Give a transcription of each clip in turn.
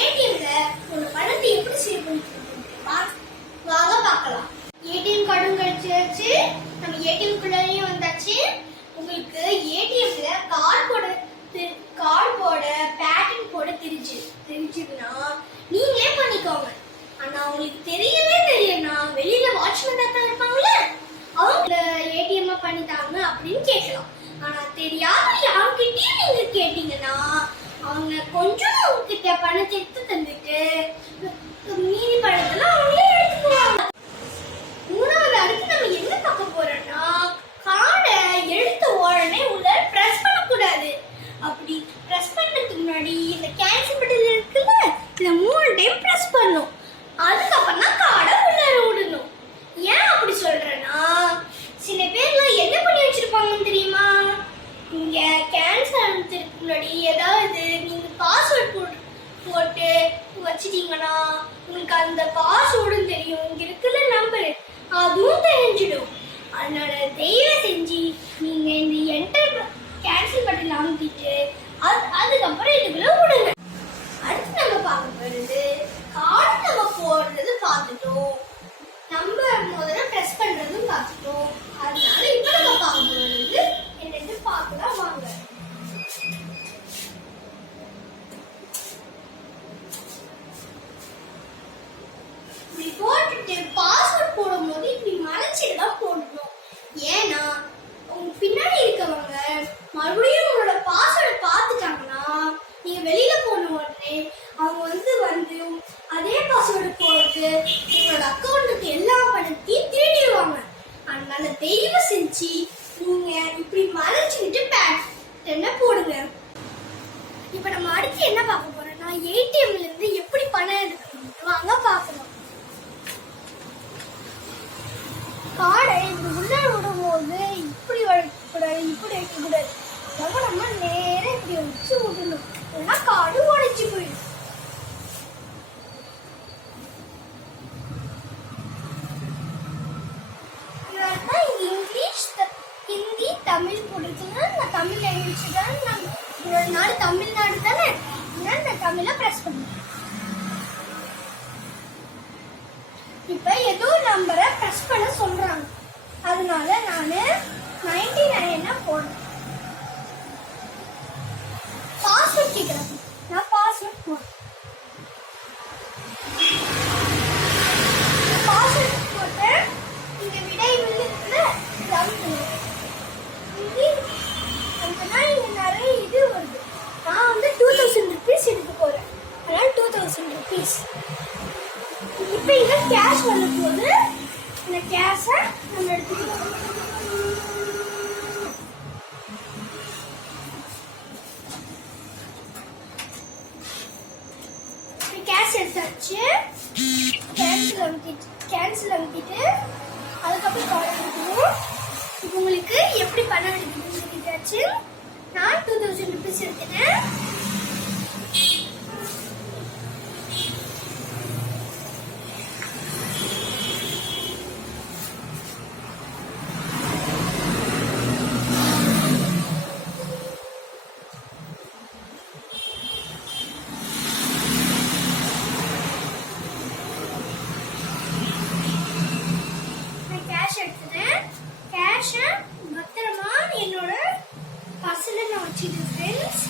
ஏடிஎம்ல ஒரு பணத்தை எப்படி சேவ் பண்ணிக்கலாம் வாங்க பார்க்கலாம். ஏடிஎம் கார்டும் கிடைச்சாச்சு, நம்ம ஏடிஎம் குள்ளேயும் வந்தாச்சு. உங்களுக்கு ஏடிஎம்ல கார்டு போட பேட்டர்ன் போட தெரிஞ்சுதுன்னா நீங்களே பண்ணிக்கோங்க. ஆனா உங்களுக்கு தெரியவே தெரியும்னா வெளியில வாட்ச்மேன் தாத்தா இருப்பாங்கல்ல, அவங்க ஏடிஎம் பண்ணிட்டாங்க அப்படின்னு கேட்கலாம். ஆனா தெரியாத யார்கிட்டயும் நீங்க கேட்டீங்கன்னா அவங்க கொஞ்சம் உங்ககிட்ட பணத்தை எடுத்து தந்துட்டு மீதி பணத்தெல்லாம் அவங்களே எடுத்துக்குவாங்க. மூணாவது அடுத்து நம்ம என்ன பார்க்க போறோம்னா, கார்டை எடுத்த உடனே உள்ள பிரஸ் பண்ணக்கூடாது. அப்படி பிரஸ் பண்றதுக்கு முன்னாடி இந்த கேன்சல் பட்டன் இருக்குல்ல, இதை 3 டைம் பிரஸ் பண்ணணும். அதுக்கப்புறம் தான் கார்டை உள்ள விடணும். ஏன் அப்படி சொல்றேன்னா, சில பேர்லாம் என்ன பண்ணி வச்சிருப்பாங்கன்னு தெரியுமா? இங்க கேன்சல் ஆனதுக்கு முன்னாடி ஏதாவது நீங்க பாஸ்வேர்ட் போட்டு வச்சிட்டீங்கன்னா உங்களுக்கு அந்த பாஸ்வேர்டும் தெரியும், இங்க இருக்குல்ல நம்பர் அதுவும் தெரிஞ்சிடும். அதனால தயவு செஞ்சு நீங்க இந்த என்டர் கேன்சல் பட்டன் அமுத்திட்டு அதுக்கப்புறம் இதுக்குள்ள விடுங்க. அடுத்து நம்ம பார்க்க போறது கார்டு நம்ம போடுறது பார்த்துட்டோம், நம்ம முதல்ல பிரஸ் பண்றதும் பார்த்துட்டோம். அதனால இப்ப நம்ம பார்க்க போறது என்னன்னு பார்க்கலாம் வாங்க. இப்படி போட்டுட்டு பாஸ்வேர்ட் போடும்போது இப்படி மறைச்சிட்டு தான் போடணும். ஏன்னா உங்க பின்னாடி இருக்கவங்க மறுபடியும் உங்களோட பாஸ்வேர்டை பார்த்துட்டாங்கன்னா நீங்க வெளியில போன உடனே அவங்க வந்து அதே பாஸ்வேர்டு போட்டு உங்களோட அக்கௌண்ட்டுக்கு எல்லா பணத்தையும் திருடிடுவாங்க. அதனால தயவு செஞ்சு நீங்க இப்படி மறைச்சுக்கிட்டு பேட்டர்னை போடுங்க. இப்ப நம்ம அடுத்து என்ன பார்க்க போறோம்னா, ஏடிஎம்ல இருந்து எப்படி பணம் எடுக்கணும் வாங்க பார்க்கலாம். கார்டை இப்படி உள்ள விடும்போது இப்படி வைக்கக்கூடாது, இப்படி வைக்கக்கூடாது. நம்ம நேரம் இப்படி வச்சு விடணும், இல்லைன்னா கார்டு உடைச்சு போயிடும். இங்கிலீஷ் ஹிந்தி தமிழ் போட்டுருச்சுன்னா நான் தமிழ் லாங்குவேஜ் தான், நம்ம நாடு தமிழ்நாடு தானே, நான் தமிழை ப்ரெஸ் பண்ணுவேன். இப்ப ஏதோ நம்பரை ப்ரெஸ் பண்ண சொல்றாங்க, அதனால நான் 99 போடுறேன். பாஸ்வேர்ட் கேட்கிறேன், நான் பாஸ்வேர்ட் போடுறேன். பாஸ்வேர்ட் போட்டு இங்க விடை விழுக்குல இங்க நிறைய இது வருது. நான் வந்து 2000 rupees எடுக்க போறேன், அதனால 2000 rupees. இப்ப இங்க கேஷ் வரும்போது இந்த கேஷை நம்ம எடுத்துக்கலாம். கேஷ் எடுத்தாச்சு, கேன்சல் அமுத்திட்டு அதுக்கப்புறம் கார்டு எடுத்துக்கணும். இப்போ உங்களுக்கு எப்படி பணம் எடுக்கணும்னு தெரிஞ்சாச்சு. நான் 2000 rupees எடுத்துட்டேன். கேஷை பத்திரமா என்னோட பர்ஸ்ல நான் வச்சுட்டு ஃப்ரெண்ட்ஸ்.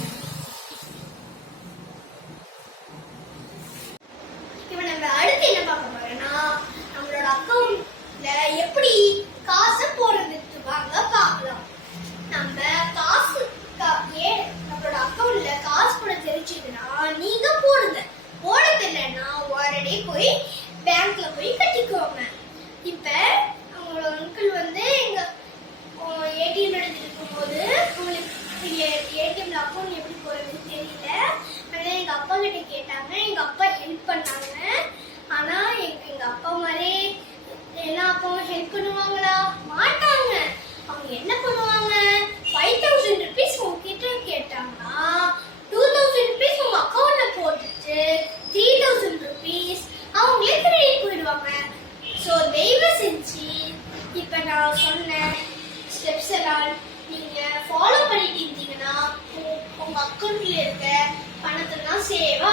இப்போ நம்ம அடுத்து என்ன பார்க்க போறோம்னா, நம்மளோட அக்கௌண்ட்ல எப்படி காசை போடுறதுக்கு வாங்க பார்க்கலாம். நம்ம நம்மளோட அக்கௌண்ட்ல காசு போட தெரிஞ்சதுன்னா நீங்க போடுங்க, போட தெரியலன்னா உடனே போய் பேங்க்ல போய் கட்டிக்கோங்க. இப்ப உங்களோட அங்கிள் வந்து எங்க ஏடிஎம் எடுத்துட்டு இருக்கும்போது உங்களுக்கு ஏடிஎம்ல அக்கௌண்ட் எப்படி போறதுன்னு தெரியல, அதனால எங்க அப்பா கிட்ட கேட்டாங்க, எங்க அப்பா ஹெல்ப் பண்ணாங்க. ஆனா எங்க அப்பா மாதிரி எல்லா அப்பாவும் ஹெல்ப் பண்ணுவாங்களா? மாட்டாங்க. அவங்க என்ன பண்ணுவாங்க, 5000 rupees உங்ககிட்ட கேட்டாங்கன்னா 2000 rupees உங்க அக்கௌண்ட்ல போட்டுட்டு 3000 rupees அவங்களே திருடி போயிடுவாங்க. ஸோ தயவு செஞ்சு இப்ப நான் சொன்ன ஸ்டெப்ஸ் எல்லாம் நீங்க ஃபாலோ பண்ணிட்டு இருந்தீங்கன்னா உங்க அக்கௌண்ட்ல இருக்க பணத்தெல்லாம் சேவா